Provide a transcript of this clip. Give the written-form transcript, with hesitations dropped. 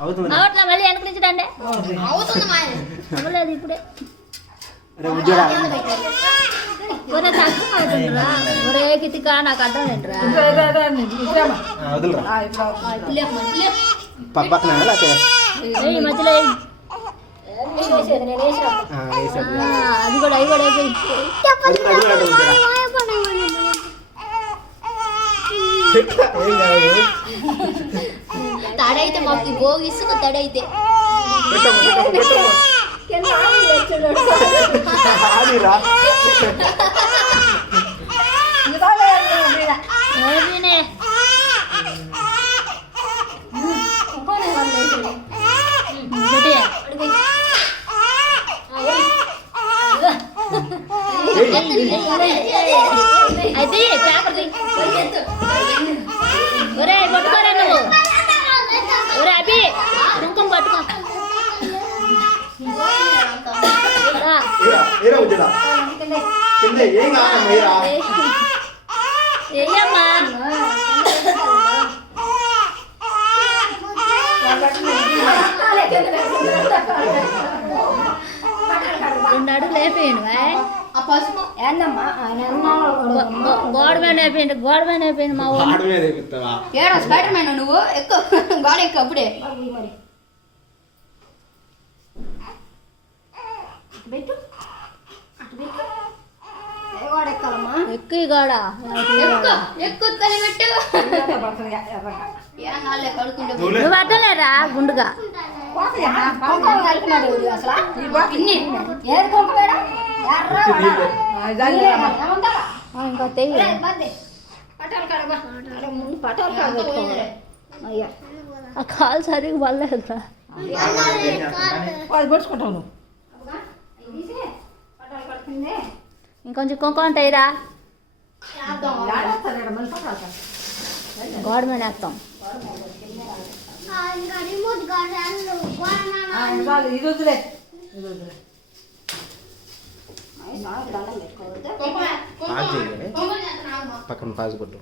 అవట్లా మళ్ళీ వెనక నుంచి రండి అవ్వలేదు ఇప్పుడే ఒరే తక్కువ అవుతుండ్రా ఒరే కితికా నాకు అర్థం ఏంట్రా ఈ మధ్యలో అది కూడా తడైతే మాకు భోగిస్తు తడైతే అయితే ఒరే పట్టుకోరా నువ్వు ఒరే అభి కుంకుమ పట్టుకో ఏయమ్మా 2 అడుగులు అయిపోయాను గోడ మీద అయిపోయింది మా ఏడా స్పైడర్ మ్యాన్ నువ్వు ఎక్కువ గోడ ఎక్కువ అప్పుడే ఎక్కువ గోడ నువ్వు అర్థలేరా గుండుగా ఇంకా కాలు సరిగ్గా పడలేదురా పడుచుకుంటావు ఇంకొంచెం కుంకుమ ఉంటాయిరా గోడ మీద వేస్తాం పక్కన పాస్ కొట్టు